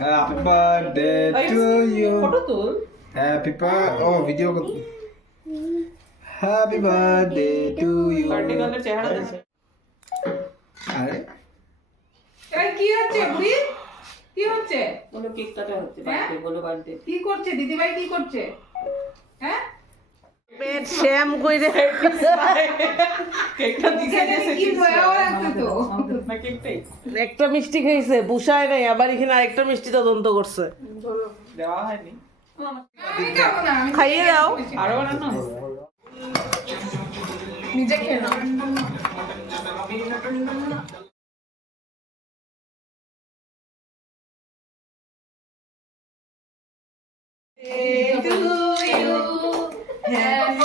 Happy birthday to you photo তুল happy birthday O video happy birthday to you birthday গার্লের চেহারা দেখছে আরে এই কি হচ্ছে বুড়ি? কি হচ্ছে? বলো কেক কাটা হচ্ছে হ্যাঁ? বার্থডে বলো বার্থডে কি করছে দিদিভাই কি করছে? হ্যাঁ পেট শ্যাম কইরে কেকটা দিছে যে কি তো? একটা মিষ্টি খাইছে বুসায় নাই আবার এখানে আরেকটা মিষ্টি তদন্ত করছে। দেওয়া হয়নি। খাইয়ে দাও। আরও বানানো নিজে খেয়ে নাও। ও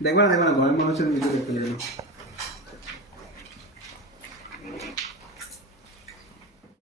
দেখবে না দেখবা না ঘরের মানুষের ভিডিও দেখতে যাবে